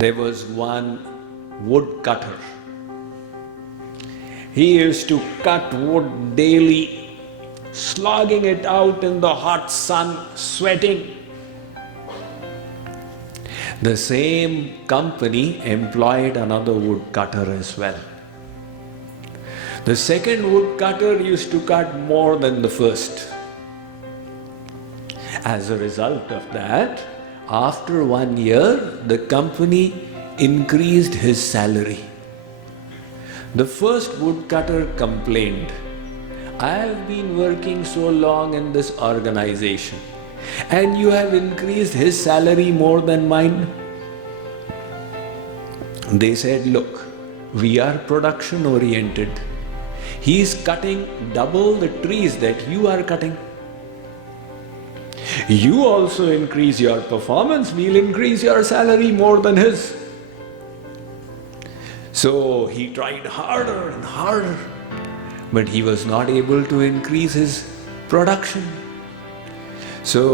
There was one woodcutter. He used to cut wood daily, slogging it out in the hot sun, sweating. The same company employed another woodcutter as well. The second woodcutter used to cut more than the first. As a result of that, after 1 year, the company increased his salary. The first woodcutter complained, "I have been working so long in this organization, and you have increased his salary more than mine." They said, "Look, we are production oriented. He is cutting double the trees that you are cutting. You also increase your performance, we'll increase your salary more than his." So he tried harder and harder, but he was not able to increase his production. So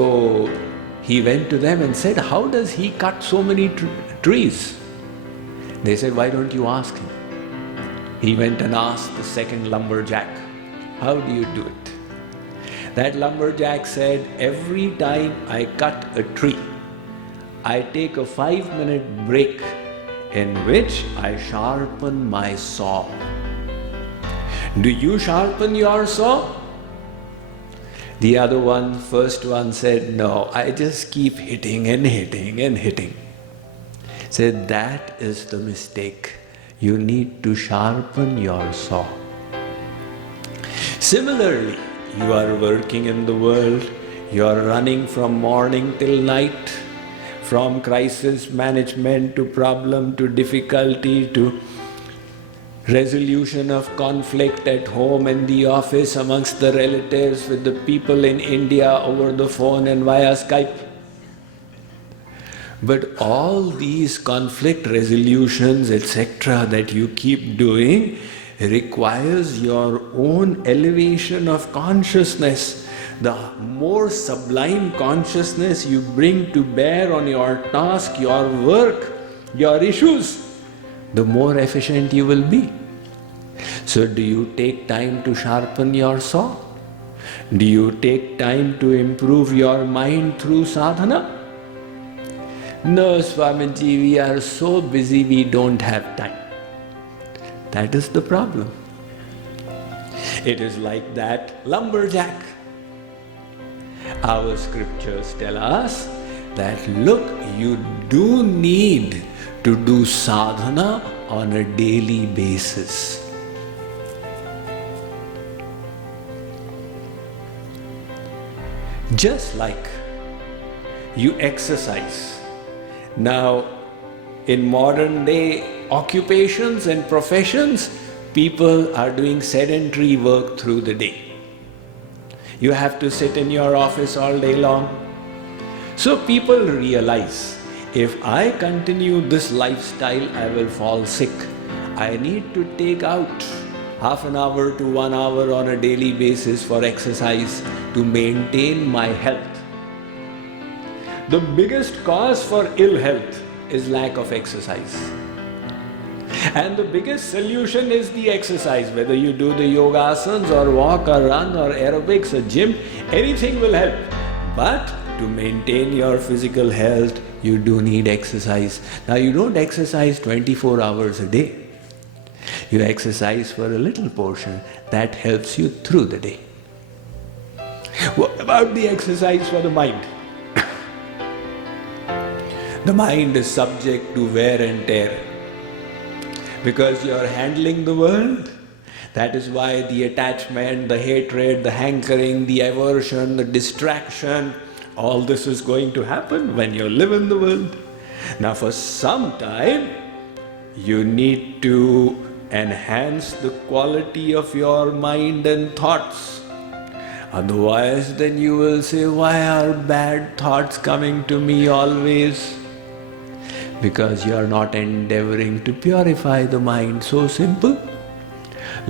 he went to them and said, "How does he cut so many trees?" They said, "Why don't you ask him?" He went and asked the second lumberjack, "How do you do it?" That lumberjack said, "Every time I cut a tree, I take a 5-minute break in which I sharpen my saw." "Do you sharpen your saw?" The first one said, "No, I just keep hitting and hitting and hitting." Said, "That is the mistake. You need to sharpen your saw." Similarly, you are working in the world, you are running from morning till night, from crisis management to problem to difficulty to resolution of conflict at home and the office, amongst the relatives, with the people in India, over the phone and via Skype. But all these conflict resolutions, etc., that you keep doing requires your own elevation of consciousness. The more sublime consciousness you bring to bear on your task, your work, your issues, the more efficient you will be. So do you take time to sharpen your saw? Do you take time to improve your mind through sadhana? "No, Swamiji, we are so busy, we don't have time." That is the problem. It is like that lumberjack. Our scriptures tell us that, look, you do need to do sadhana on a daily basis. Just like you exercise. Now, in modern day occupations and professions, people are doing sedentary work through the day. You have to sit in your office all day long. So people realize, if I continue this lifestyle, I will fall sick. I need to take out half an hour to 1 hour on a daily basis for exercise to maintain my health. The biggest cause for ill health is lack of exercise. And the biggest solution is the exercise. Whether you do the yoga asanas or walk or run or aerobics or gym, anything will help. But to maintain your physical health, you do need exercise. Now you don't exercise 24 hours a day. You exercise for a little portion. That helps you through the day. What about the exercise for the mind? The mind is subject to wear and tear because you are handling the world. That is why the attachment, the hatred, the hankering, the aversion, the distraction, all this is going to happen when you live in the world. Now for some time, you need to enhance the quality of your mind and thoughts. Otherwise, then you will say, "Why are bad thoughts coming to me always?" Because you are not endeavoring to purify the mind. So simple.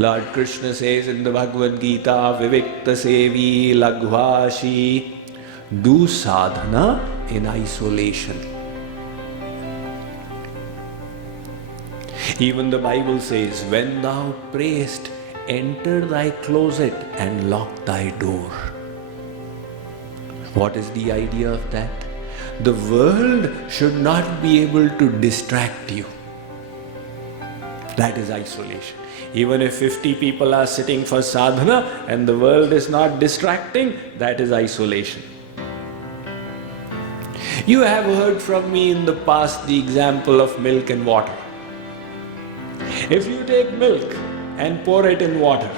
Lord Krishna says in the Bhagavad Gita, "Vivikta sevi laghvashi," do sadhana in isolation. Even the Bible says, when thou prayest, enter thy closet and lock thy door. What is the idea of that? The world should not be able to distract you. That is isolation. Even if 50 people are sitting for sadhana and the world is not distracting, that is isolation. You have heard from me in the past the example of milk and water. If you take milk and pour it in water,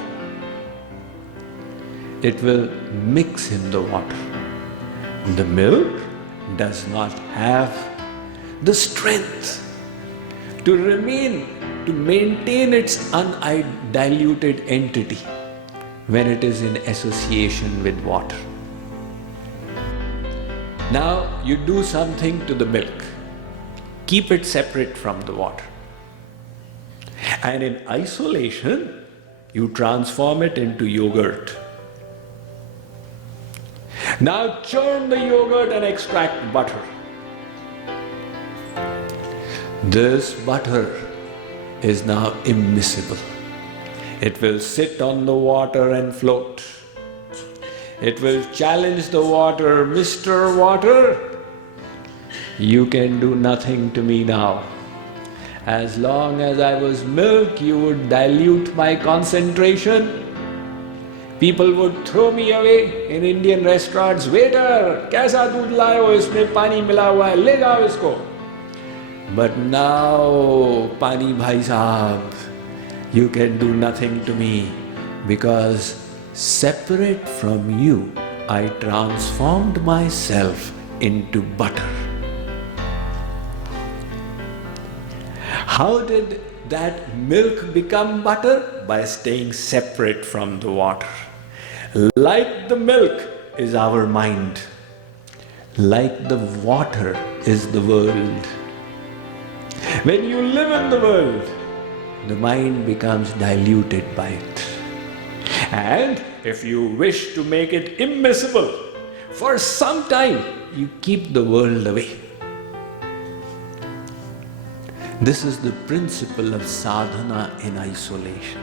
it will mix in the water. The milk does not have the strength to maintain its undiluted entity when it is in association with water. Now you do something to the milk. Keep it separate from the water. And in isolation, you transform it into yogurt. Now churn the yogurt and extract butter. This butter is now immiscible. It will sit on the water and float. It will challenge the water, Mr. Water, you can do nothing to me now. As long as I was milk, you would dilute my concentration. People would throw me away in Indian restaurants. Waiter, kaisa doodh laaye ho, isme pani mila hua hai, le jao isko. But now, Pani Bhai Sahab, you can do nothing to me because separate from you, I transformed myself into butter. How did that milk become butter? By staying separate from the water. Like the milk is our mind. Like the water is the world. When you live in the world, the mind becomes diluted by it. And if you wish to make it immiscible, for some time you keep the world away. This is the principle of sadhana in isolation.